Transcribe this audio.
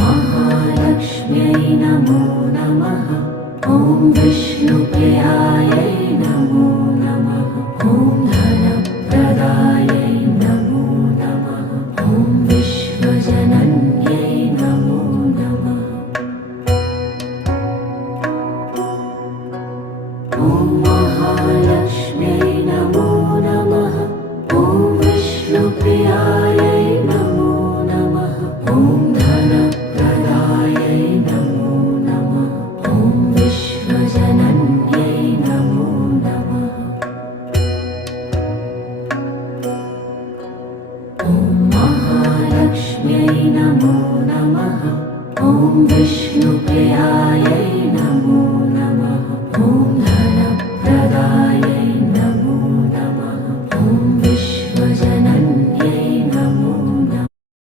महालक्ष्म्यै नमो नमः। ॐ विष्णुप्रियायै नमो नमः। ॐ धनप्रदायै नमो नमः। ॐ विश्वजनन्यै नमो नमः। ॐ महालक्ष्म्यै नमो नमः। ॐ विष्णुप्रियायै नमो नमः। ॐ धनप्रदायै नमो नमः। ॐ विश्वजनन्यै नमो नमः। ॐ महालक्ष्म्यै नमो नमः। ॐ विष्णु